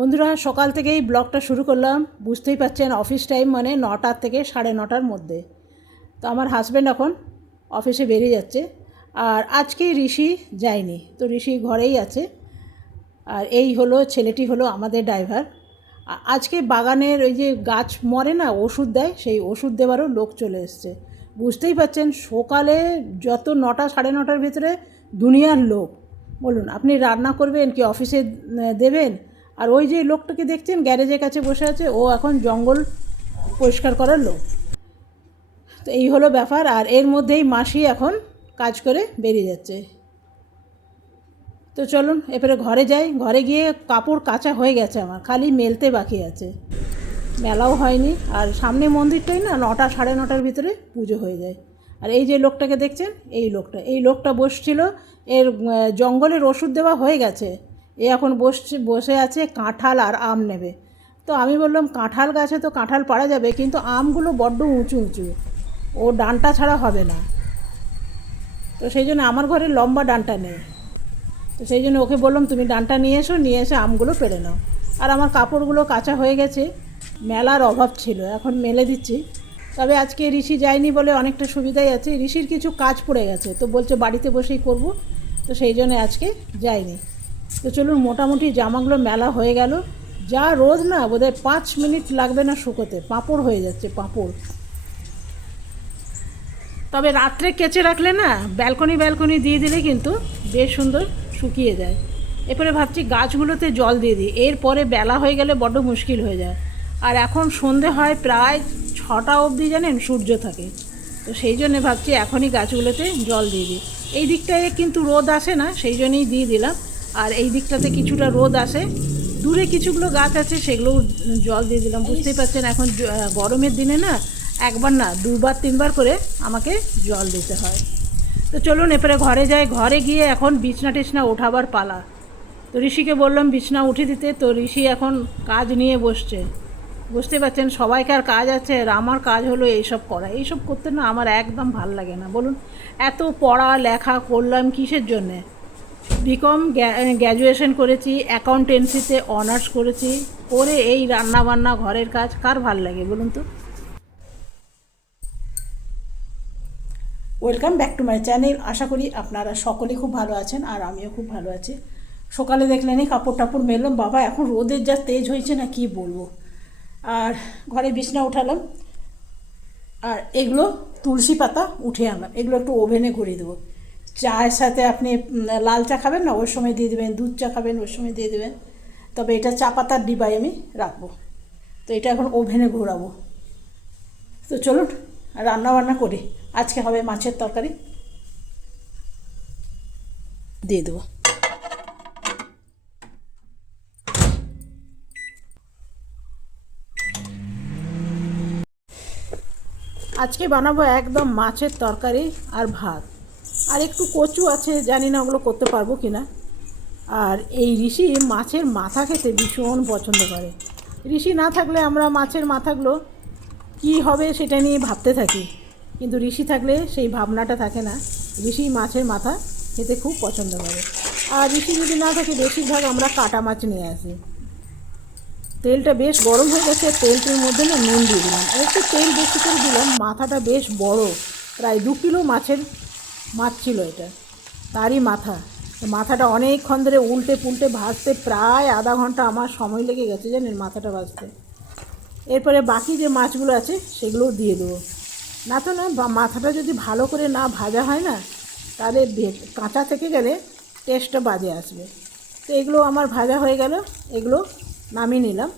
বন্ধুরা, সকাল থেকেই ব্লগটা শুরু করলাম। বুঝতেই পারছেন অফিস টাইম মানে নটার থেকে সাড়ে নটার মধ্যে। তো আমার হাজব্যান্ড এখন অফিসে বেরিয়ে যাচ্ছে। আর আজকে ঋষি যায়নি, তো ঋষি ঘরেই আছে। আর এই হলো, ছেলেটি হলো আমাদের ড্রাইভার আজকে বাগানের ওই যে গাছ মরে না, ওষুধ দেয়, সেই ওষুধ দেওয়ারও লোক চলে এসছে। বুঝতেই পারছেন সকালে যত নটা, সাড়ে নটার ভিতরে দুনিয়ার লোক। বলুন, আপনি রান্না করবেন কি অফিসে দেবেন? আর ওই যে লোকটাকে দেখছেন, গ্যারেজের কাছে বসে আছে, ও এখন জঙ্গল পরিষ্কার করার লোক। তো এই হলো ব্যাপার, আর এর মধ্যেই মাসি এখন কাজ করে বেরিয়ে যাচ্ছে। তো চলুন এরপরে ঘরে যাই। ঘরে গিয়ে কাপড় কাচা হয়ে গেছে আমার, খালি মেলতে বাকি আছে। মেলাও হয়নি, আর সামনে মন্দিরটাই না, নটা সাড়ে নটার ভিতরে পুজো হয়ে যায়। আর এই যে লোকটাকে দেখছেন, এই লোকটা এই লোকটা বসছিল, এর জঙ্গলের ওষুধ দেওয়া হয়ে গেছে। এ এখন বসছে, বসে আছে, কাঁঠাল আর আম নেবে। তো আমি বললাম, কাঁঠাল গাছে তো কাঁঠাল পাড়া যাবে, কিন্তু আমগুলো বড্ড উঁচু উঁচু। ও ডানটা ছাড়া হবে না। তো সেই জন্য আমার ঘরে লম্বা ডানটা নেই। তো সেই জন্য ওকে বললাম, তুমি ডানটা নিয়ে এসো, নিয়ে এসে আমগুলো পেড়ে নাও। আর আমার কাপড়গুলো কাঁচা হয়ে গেছে। মেলার অভাব ছিল, এখন মেলে দিচ্ছি। তবে আজকে ঋষি যায়নি বলে অনেকটা সুবিধাই আছে। ঋষির কিছু কাজ পড়ে গেছে, তো বলছে বাড়িতে বসেই করব। তো সেই জন্য আজকে যায়নি তো চলুন, মোটামুটি জামাগুলো মেলা হয়ে গেল। যা রোদ না, বোধহয় পাঁচ মিনিট লাগবে না শুকোতে। পাঁপড় হয়ে যাচ্ছে, পাঁপড়। তবে রাত্রে কেচে রাখলে না, ব্যালকনি ব্যালকনি দিয়ে দিলে কিন্তু বেশ সুন্দর শুকিয়ে যায়। এরপরে ভাবছি গাছগুলোতে জল দিয়ে দিই। এরপরে বেলা হয়ে গেলে বড্ড মুশকিল হয়ে যায়। আর এখন সন্ধে হয় প্রায় ছটা অবধি, জানেন, সূর্য থাকে। তো সেই জন্য ভাবছি এখনই গাছগুলোতে জল দিয়ে দিই। এই দিকটায় কিন্তু রোদ আসে না, সেই জন্যই দিয়ে দিলাম। আর এই দিকটাতে কিছুটা রোদ আসে। দূরে কিছুগুলো গাছ আছে সেগুলো জল দিয়ে দিলাম। বুঝতেই পারছেন এখন গরমের দিনে না একবার না দুবার তিনবার করে আমাকে জল দিতে হয়। তো চলুন এরপরে ঘরে যাই। ঘরে গিয়ে এখন বিছনা টিছনা ওঠাবার পালা। তো ঋষিকে বললাম বিছনা উঠে দিতে। তো ঋষি এখন কাজ নিয়ে বসছে। বুঝতে পারছেন সবাইকার কাজ আছে আর আমার কাজ হলো এইসব করা। এইসব করতে না আমার একদম ভালো লাগে না। বলুন এত পড়া লেখা করলাম কিসের জন্যে? বিকম গ্র্যাজুয়েশন করেছি অ্যাকাউন্টেন্সিতে অনার্স করেছি, করে এই রান্না বান্না ঘরের কাজ, কার ভালো লাগে বলুন তো? Welcome back to my channel আশা করি আপনারা সকলে খুব ভালো আছেন, আর আমিও খুব ভালো আছি। সকালে দেখলেনই কাপড় টাপড় মেললাম, বাবা এখন রোদের যা তেজ হয়েছে না কি বলব? আর ঘরে বিছনা উঠালাম, আর এগুলো তুলসী পাতা উঠে আনলাম, এগুলো একটু ওভেনে ঘুরিয়ে দেবো। চায়ের সাথে আপনি লাল চা খাবেন না? ওর সময় দিয়ে দেবেন, দুধ চা খাবেন ওর সময় দিয়ে দেবেন। তবে এটা চা পাতার ডিবায় আমি রাখব। তো এটা এখন ওভেনে ঘোরাবো। তো চলুন রান্না বান্না করি। আজকে হবে মাছের তরকারি। দিয়ে দেবো। আজকে বানাবো একদম মাছের তরকারি আর ভাত। আর একটু কচু আছে, জানি না ওগুলো করতে পারব কি না আর এই ঋষি মাছের মাথা খেতে ভীষণ পছন্দ করে। ঋষি না থাকলে আমরা মাছের মাথাগুলো কি হবে সেটা নিয়ে ভাবতে থাকি। কিন্তু ঋষি থাকলে সেই ভাবনাটা থাকে না। ঋষি মাছের মাথা খেতে খুব পছন্দ করে। আর ঋষি যদি না থাকে, বেশিরভাগ আমরা কাটা মাছ নিয়ে আসি। তেলটা বেশ গরম হয়ে গেছে, তেলটির মধ্যে না নুন দিয়ে দিলাম। একটু তেল বেশি করে দিলাম, মাথাটা বেশ বড়, প্রায় দু কিলো মাছের মাছ ছিল এটা। তারই মাথা। মাথাটা অনেকক্ষণ ধরে উল্টে পুল্টে ভাজতে প্রায় আধা ঘণ্টা আমার সময় লেগে গেছে জানেন মাথাটা ভাজতে এরপরে বাকি যে মাছগুলো আছে সেগুলোও দিয়ে দেবো। না তো না মাথাটা যদি ভালো করে না ভাজা হয় না, তাহলে কাঁচা থেকে গেলে টেস্টটা বাজে আসবে। তো এগুলো আমার ভাজা হয়ে গেল, এগুলো নামিয়ে নিলাম।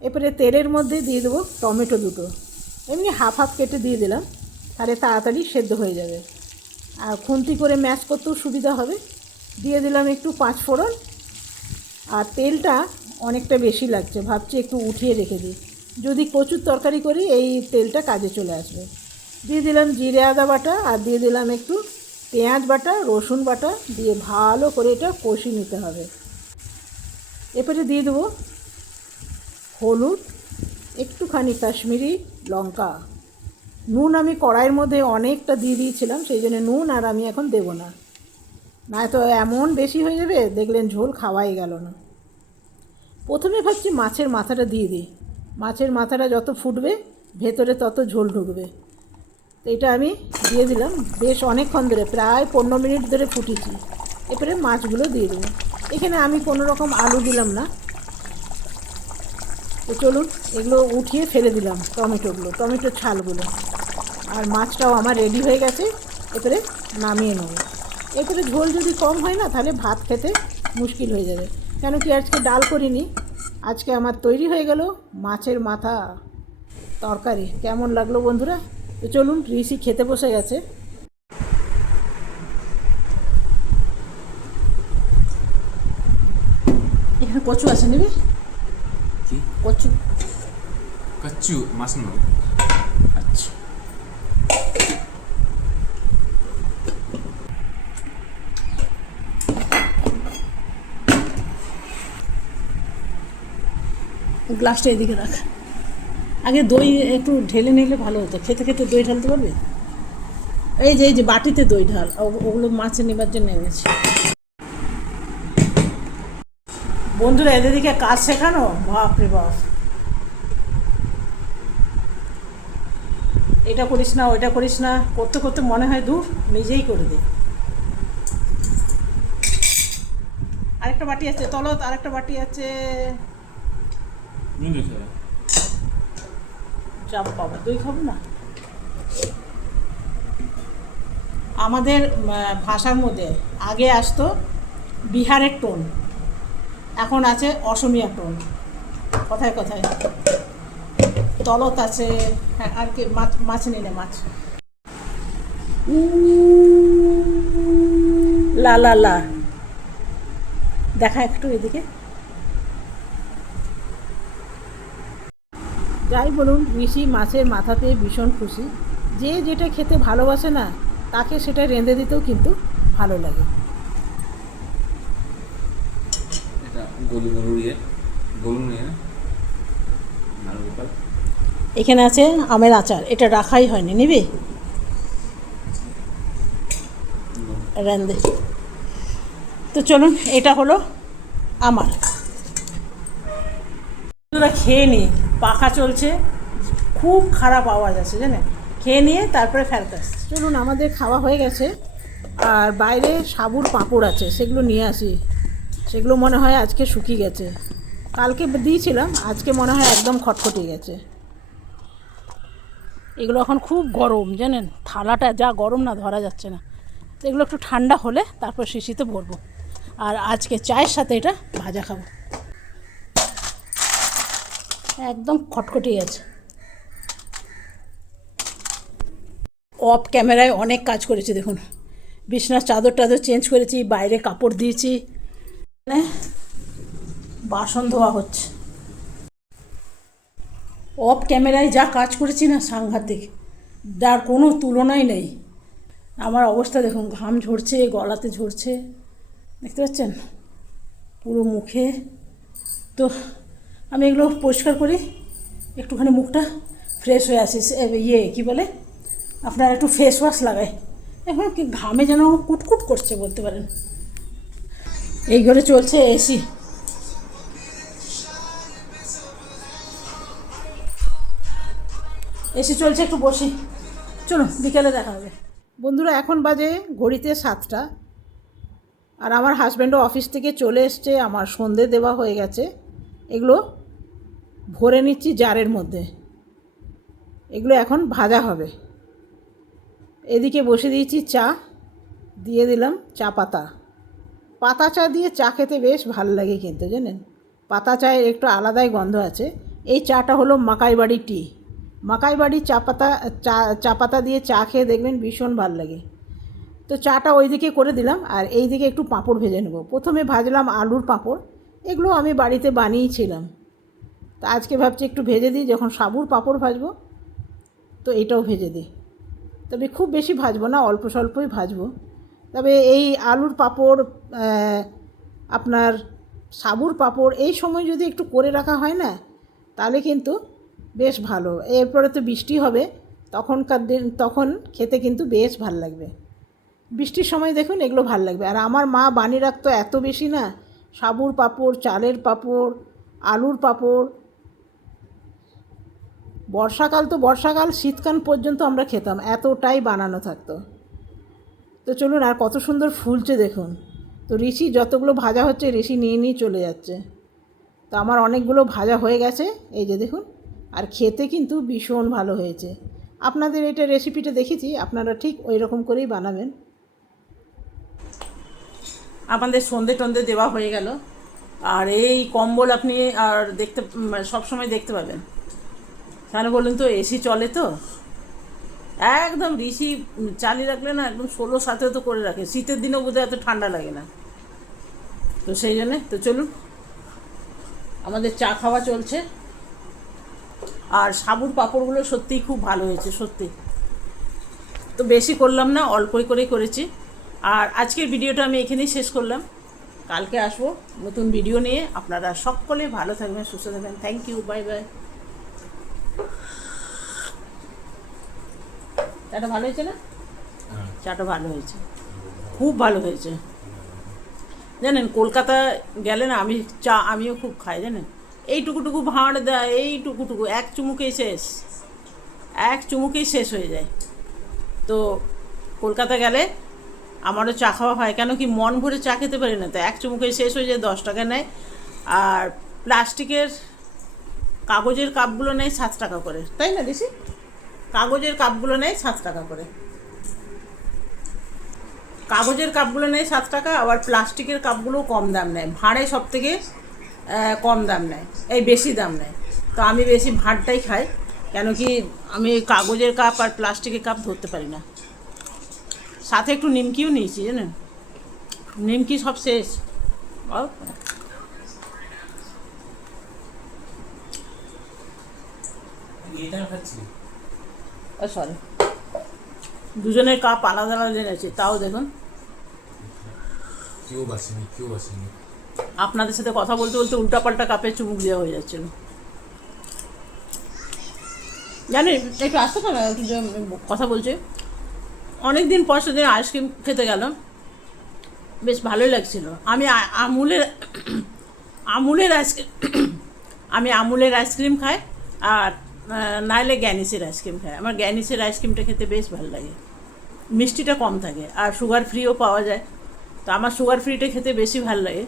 এরপরে তেলের মধ্যে দিয়ে দেবো টমেটো দুটো। এমনি হাফ হাফ কেটে দিয়ে দিলাম, তাহলে তাড়াতাড়ি সেদ্ধ হয়ে যাবে। আর খুন্তি করে ম্যাশ করতেও সুবিধা হবে। দিয়ে দিলাম একটু পাঁচ ফোড়ন। আর তেলটা অনেকটা বেশি লাগছে, ভাবছি একটু উঠিয়ে রেখে দিই। যদি কচুর তরকারি করি, এই তেলটা কাজে চলে আসবে। দিয়ে দিলাম জিরে, আদা বাটা, আর দিয়ে দিলাম একটু পেঁয়াজ বাটা, রসুন বাটা, দিয়ে ভালো করে এটা কষি নিতে হবে। এরপরে দিয়ে দেবো হলুদ, একটুখানি কাশ্মীরি লঙ্কা। নুন আমি কড়াইয়ের মধ্যে অনেকটা দিয়ে দিয়েছিলাম, সেই জন্য নুন আর আমি এখন দেবো না। না তো এমন বেশি হয়ে যাবে, দেখলেন ঝোল খাওয়াই গেল না। প্রথমে ভাবছি মাছের মাথাটা দিয়ে দিই। মাছের মাথাটা যত ফুটবে, ভেতরে তত ঝোল ঢুকবে। এটা আমি দিয়ে দিলাম, বেশ অনেকক্ষণ ধরে, প্রায় পনেরো মিনিট ধরে ফুটিয়েছি। এরপরে মাছগুলো দিয়ে দেবো এখানে আমি কোনো রকম আলু দিলাম না তো চলুন, এগুলো উঠিয়ে ফেলে দিলাম টমেটোগুলো টমেটোর ছালগুলো। আর মাছটাও আমার রেডি হয়ে গেছে এরপরে নামিয়ে নেব। এরপরে ঝোল যদি কম হয় না, তাহলে ভাত খেতে মুশকিল হয়ে যাবে। কেন কি আজকে ডাল করিনি, আজকে আমার তৈরি হয়ে গেল মাছের মাথা তরকারি। কেমন লাগল বন্ধুরা? তো চলুন, ঋষি খেতে বসে গেছে। এখানে কচু আছে, নিবি? কি কচু মাছ আচ্ছা। গ্লাসটা এদিকে রাখ। আগে দই একটু ঢেলে নিলে ভালো হতো। খেতে খেতে দই ঢালতে পারবে? এই যে এই যে বাটিতে দই ঢাল। ওগুলো মাছে নেবার জন্য এনেছি। বন্ধুরা এদের দিকে কাজ শেখানো? বাপরে বাপ। এটা করিস না ওইটা করিস না করতে করতে মনে হয় দূর নিজেই করে দে। আরেকটা বাটি আছে তলত আরেকটা বাটি আছে। চাপ পাবো দই খাব না? আমাদের ভাষার মধ্যে আগে আসতো বিহারের টোন। এখন আছে অসমিয়া টোন। কথায় কথায়। তলত আছে হ্যাঁ আর কি, মাছ মাছ নিলে মাছ। লা লা লা। দেখা একটু এদিকে। যাই বলুন ঋষি মাছের মাথাতে ভীষণ খুশি। যে যেটা খেতে ভালোবাসে না, তাকে সেটা রেঁধে দিতেও কিন্তু ভালো লাগে এটা গোলু গরু ইয়ে গোলু নিয়ে। এখানে আছে আমের আচার এটা রাখাই হয়নি নিবি? রেন্দে। তো চলুন এটা হলো আমার। বন্ধুরা খেয়ে নিই পাখা চলছে খুব খারাপ আওয়াজ আছে জানেন খেয়ে নিয়ে তারপরে ফেরত আসছে। চলুন আমাদের খাওয়া হয়ে গেছে আর বাইরে সাবুর পাঁপড় আছে সেগুলো নিয়ে আসি। সেগুলো মনে হয় আজকে শুকিয়ে গেছে। কালকে দিয়েছিলাম, আজকে মনে হয় একদম খটখটে গেছে। এগুলো এখন খুব গরম, জানেন? থালাটা যা গরম না, ধরা যাচ্ছে না। তো এগুলো একটু ঠান্ডা হলে তারপর শিশিতে ভরবো। আর আজকে চায়ের সাথে এটা ভাজা খাব। একদম খটখটে গেছে। অফ ক্যামেরায় অনেক কাজ করেছি, দেখুন। বিছনার চাদর টাদর চেঞ্জ করেছি, বাইরে কাপড় দিয়েছি। বাসন ধোয়া হচ্ছে। অফ ক্যামেরায় যা কাজ করেছি না সাংঘাতিক, যার কোনো তুলনাই নেই। আমার অবস্থা দেখুন, ঘাম ঝরছে, গলাতে ঝরছে। দেখতে পাচ্ছেন? পুরো মুখে। তো আমি এগুলো পরিষ্কার করি, একটুখানি মুখটা ফ্রেশ হয়ে আসি। ইয়ে কী বলে? আপনার একটু ফেস ওয়াশ লাগাই। এখন কি ঘামে যেন কুটকুট করছে বলতে পারেন। এই ঘরে চলছে এসি এসি চলছে, একটু বসি। চলো বিকেলে দেখা হবে। বন্ধুরা, এখন বাজে ঘড়িতে সাতটা। আর আমার হাজব্যান্ডও অফিস থেকে চলে এসছে, আমার সন্ধে দেওয়া হয়ে গেছে। এগুলো ভরে নিচ্ছি জারের মধ্যে। এগুলো এখন ভাজা হবে। এদিকে বসে দিয়েছি চা, দিয়ে দিলাম চা পাতা। পাতা চা দিয়ে চা খেতে বেশ ভালো লাগে কিন্তু, জানেন? পাতা চায়ের একটু আলাদাই গন্ধ আছে। এই চাটা হলো মাকাই বাড়ি টি। মাকাই বাড়ির চা পাতা, চা চা পাতা দিয়ে চা খেয়ে দেখবেন ভীষণ ভালো লাগে। তো চাটা ওইদিকে করে দিলাম আর এই দিকে একটু পাঁপড় ভেজে নেব। প্রথমে ভাজলাম আলুর পাঁপড়। এগুলো আমি বাড়িতে বানিয়েছিলাম। তো আজকে ভাবছি একটু ভেজে দিই, যখন সাবুর পাঁপড় ভাজবো, তো এটাও ভেজে দিই। তবে খুব বেশি ভাজবো না, অল্প স্বল্পই ভাজবো। তবে এই আলুর পাঁপড় আপনার সাবুর পাঁপড় এই সময় যদি একটু করে রাখা হয় না, তাহলে কিন্তু বেশ ভালো। এরপরে তো বৃষ্টি হবে, তখনকার দিন, তখন খেতে কিন্তু বেশ ভালো লাগবে। বৃষ্টির সময় দেখুন এগুলো ভালো লাগবে। আর আমার মা বানিয়ে রাখতো এত বেশি না, সাবুর পাঁপড়, চালের পাঁপড়, আলুর পাঁপড়। বর্ষাকাল তো বর্ষাকাল, শীতকাল পর্যন্ত আমরা খেতাম, এতটাই বানানো থাকতো। তো চলুন আর কত সুন্দর ফুলছে দেখুন। তো ঋষি যতগুলো ভাজা হচ্ছে ঋষি নিয়ে নিয়ে চলে যাচ্ছে। তো আমার অনেকগুলো ভাজা হয়ে গেছে, এই যে দেখুন। আর খেতে কিন্তু ভীষণ ভালো হয়েছে। আপনাদের এটা রেসিপিটা দেখেছি, আপনারা ঠিক ওই রকম করেই বানাবেন। আমাদের সন্ধে টন্ধে দেওয়া হয়ে গেল। আর এই কম্বল আপনি আর দেখতে সবসময় দেখতে পাবেন। কেন বলুন তো, এসি চলে তো? একদম ঋষি চালিয়ে রাখলে না একদম ষোলো সাথে তো করে রাখে। শীতের দিনেও বোধহয় এত ঠান্ডা লাগে না। তো সেই জন্যে, তো চলুন। আমাদের চা খাওয়া চলছে। আর সাবুর পাঁপড়গুলো সত্যিই খুব ভালো হয়েছে, সত্যি। তো বেশি করলাম না, অল্পই করেই করেছি। আর আজকের ভিডিওটা আমি এখানেই শেষ করলাম। কালকে আসব নতুন ভিডিও নিয়ে। আপনারা সকলে ভালো থাকবেন, সুস্থ থাকবেন। থ্যাংক ইউ বাই বাই চাটা ভালো হয়েছে না? চাটা ভালো হয়েছে। খুব ভালো হয়েছে। জানেন কলকাতা গেলে না আমি চা আমিও খুব খাই জানেন? এইটুকুটুকু ভাঁড় দেয় এইটুকুটুকু এক চুমুকেই শেষ। এক চুমুকেই শেষ হয়ে যায়। তো কলকাতা গেলে আমারও চা খাওয়া হয় কেন কি মন ভরে চা খেতে পারি না তো এক চুমুকেই শেষ হয়ে যায় দশ টাকা নেয়। আর প্লাস্টিকের কাগজের কাপগুলো নেয় সাত টাকা করে। তাই না দিদি কাগজের কাপগুলো নেয় সাত টাকা করে। কাগজের কাপগুলো নেয় সাত টাকা, আবার প্লাস্টিকের কাপগুলো কম দাম নেয়। ভাঁড়ে সব থেকে কম দাম নেয়, এই বেশি দাম নেয়। তো আমি বেশি ভাঁড়টাই খাই কেন কি আমি কাগজের কাপ আর প্লাস্টিকের কাপ ধরতে পারি না। সাথে একটু নিমকিও নিয়েছি, জানেন? নিমকি সব শেষ। এটা খাচ্ছি। সরি দুজনের কাপ আলাদা আলাদা এনেছি তাও দেখুন। কেউ বাসেনি কেউ বাসেনি। আপনাদের সাথে কথা বলতে বলতে উল্টাপাল্টা কাপে চুমুক দেওয়া হয়ে যাচ্ছিল। জানি একটু আসতে পারে একটু কথা বলছে। অনেক দিন পর সেদিন আইসক্রিম খেতে গেল বেশ ভালোই লাগছিল। আমি আমুলের আমুলের আইসক্রিম আমি আমুলের আইসক্রিম খাই আর নাইলে গ্যানিসের আইসক্রিম খাই আমার গ্যানিসের আইসক্রিমটা খেতে বেশ ভালো লাগে। মিষ্টিটা কম থাকে আর সুগার ফ্রিও পাওয়া যায়। তো আমার সুগার ফ্রিটা খেতে বেশি ভালো লাগে।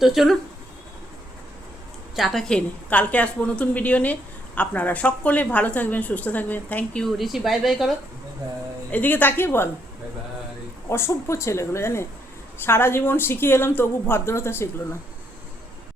তো চলুন চাটা খেয়ে নে। কালকে আসব নতুন ভিডিও নিয়ে। আপনারা সকলে ভালো থাকবেন সুস্থ থাকবেন। Thank you Rishi. Bye bye করো। এদিকে তাকিয়ে বল। অসভ্য ছেলেগুলো জানে? সারা জীবন শিখিয়ে এলাম তবু ভদ্রতা শিখলো না।